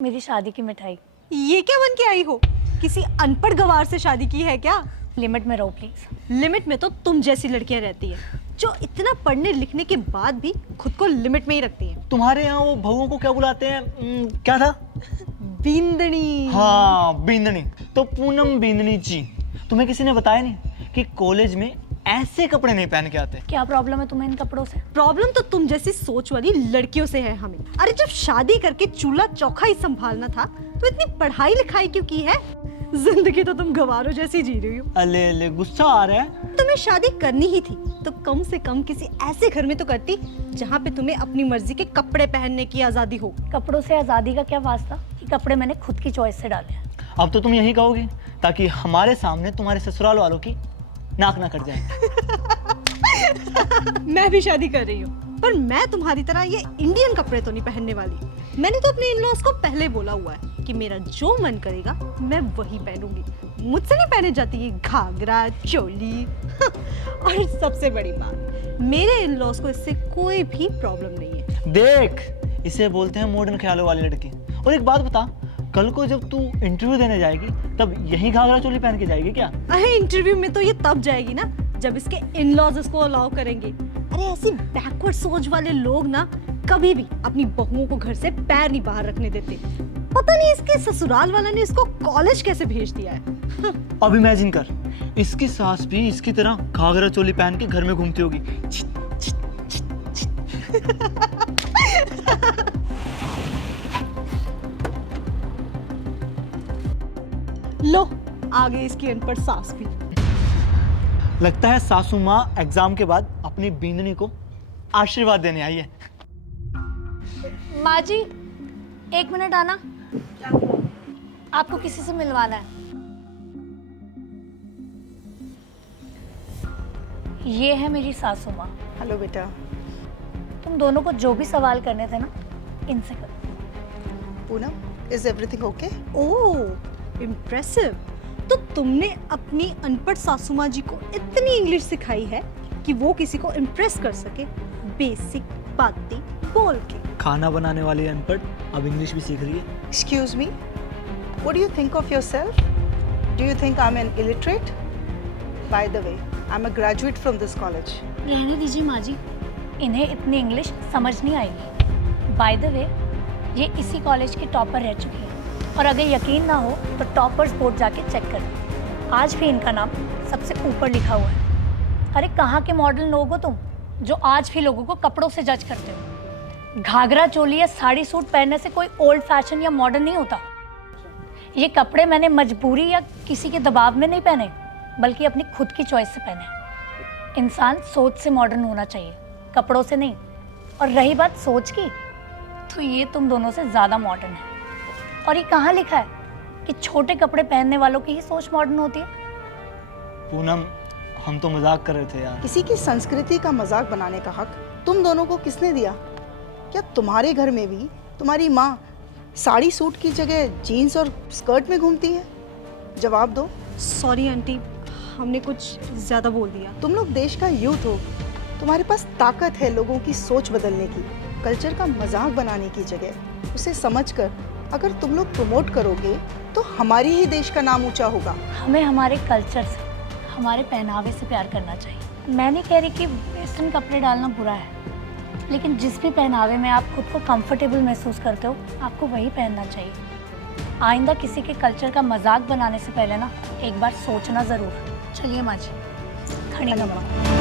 मेरी शादी की मिठाई। ये क्या बन के आई हो? किसी अनपढ़ गवार से शादी की है क्या? लिमिट में रहो प्लीज। लिमिट में तो तुम जैसी लड़कियां रहती हैं जो इतना पढ़ने लिखने के बाद भी खुद को लिमिट में ही रखती हैं। तुम्हारे यहाँ वो बहुओं को क्या बुलाते हैं? क्या था? बींदनी। हाँ, बींदनी। तो पूनम बींदनी जी, तुम्हें किसी ने बताया नहीं कि कॉलेज में ऐसे कपड़े नहीं पहन के आते? क्या प्रॉब्लम है तुम्हें इन कपड़ों से? प्रॉब्लम तो तुम जैसी सोच वाली लड़कियों से है हमें। अरे जब शादी करके चूल्हा चौखा ही संभालना था तो इतनी पढ़ाई लिखाई क्यों की है? जिंदगी तो तुम गवारों जैसी जी रही हो। अले अले, गुस्सा आ रहा है? तुम्हें शादी करनी ही थी तो कम से कम किसी ऐसे घर में तो करती जहाँ पे तुम्हें अपनी मर्जी के कपड़े पहनने की आजादी हो। कपड़ों से आजादी का क्या वास्ता? ये कपड़े मैंने खुद की चॉइस से डाले हैं। अब तो तुम यही कहोगी ताकि हमारे सामने तुम्हारे ससुराल वालों की नाक ना कट जाए। मैं भी शादी कर रही हूँ पर मैं तुम्हारी तरह ये इंडियन कपड़े तो नहीं पहनने वाली। मैंने तो अपने इन-लॉज को पहले बोला हुआ है कि मेरा जो मन करेगा मैं वही पहनूंगी। मुझसे नहीं पहने जाती ये घाघरा चोली। और सबसे बड़ी बात, मेरे इन-लॉज को इससे कोई भी प्रॉब्लम नहीं है। देख, इसे बोलते हैं मॉडर्न ख्यालों वाली लड़की। और एक बात बता, कल को जब तू इंटरव्यू देने जाएगी तब यही घाघरा चोली पहन के जाएगी क्या? अरे इंटरव्यू में तो ये तब जाएगी ना जब इसके इन-लॉज इसको अलाउ करेंगे। अरे ऐसी बैकवर्ड सोच वाले लोग ना कभी भी अपनी बहुओं को घर से पैर नहीं बाहर रखने देते। पता नहीं इसके ससुराल वाला ने इसको कॉलेज कैसे भेज दिया है। अब इमेजिन कर, इसकी सास भी इसकी तरह घाघरा चोली पहन के घर में घूमती होगी। लो, आगे इसकी अनपढ़ सास भी। लगता है सासू माँ एग्जाम के बाद अपनी बींदनी को आशीर्वाद देने आई है। माँ जी, एक मिनट आना। आपको किसी से मिलवाना है। ये है मेरी सासू माँ। हेलो बेटा। तुम दोनों को जो भी सवाल करने थे ना, इनसे करो। Poonam, is everything okay? Oh, impressive. तो तुमने अपनी अनपढ़ सासू माँ जी को इतनी इंग्लिश सिखाई है कि वो किसी को इम्प्रेस कर सके बेसिक बातें बोल के। खाना बनाने वाली अनपढ़ अब इंग्लिश भी सीख रही है। Excuse me, what do you think of yourself? Do you think I'm an illiterate? By the way, I'm a graduate from this college. रहने दीजिए माँ जी, इन्हें इतनी इंग्लिश समझ नहीं आएगी। बाय द वे, ये इसी कॉलेज की टॉपर रह चुकी है और अगर यकीन ना हो तो टॉपर्स बोर्ड जाके चेक कर। आज भी इनका नाम सबसे ऊपर लिखा हुआ है। अरे कहाँ के मॉडर्न लोग हो तुम जो आज भी लोगों को कपड़ों से जज करते हो? घाघरा चोली या साड़ी सूट पहनने से कोई ओल्ड फैशन या मॉडर्न नहीं होता। ये कपड़े मैंने मजबूरी या किसी के दबाव में नहीं पहने, बल्कि अपनी खुद की चॉइस से पहने। इंसान सोच से मॉडर्न होना चाहिए, कपड़ों से नहीं। और रही बात सोच की, तो ये तुम दोनों से ज़्यादा मॉडर्न है। और ये कहाँ लिखा है कि छोटे कपड़े पहनने वालों की ही सोच मॉडर्न होती है? पूनम, हम तो मजाक कर रहे थे यार। किसी की संस्कृति का मजाक बनाने का हक तुम दोनों को किसने दिया? क्या तुम्हारे घर में भी तुम्हारी माँ साड़ी सूट की जगह जीन्स और स्कर्ट में घूमती है? जवाब दो। सॉरी आंटी, हमने कुछ ज्यादा बोल दिया। तुम लोग देश का यूथ हो, तुम्हारे पास ताकत है लोगों की सोच बदलने की। कल्चर का मजाक बनाने की जगह उसे समझकर अगर तुम लोग प्रमोट करोगे तो हमारी ही देश का नाम ऊंचा होगा। हमें हमारे कल्चर से, हमारे पहनावे से प्यार करना चाहिए। मैं नहीं कह रही कि वेस्टर्न कपड़े डालना बुरा है, लेकिन जिस भी पहनावे में आप खुद को कंफर्टेबल महसूस करते हो, आपको वही पहनना चाहिए। आइंदा किसी के कल्चर का मजाक बनाने से पहले ना एक बार सोचना ज़रूर। चलिए माँ जी, खड़ी धन्यवाद।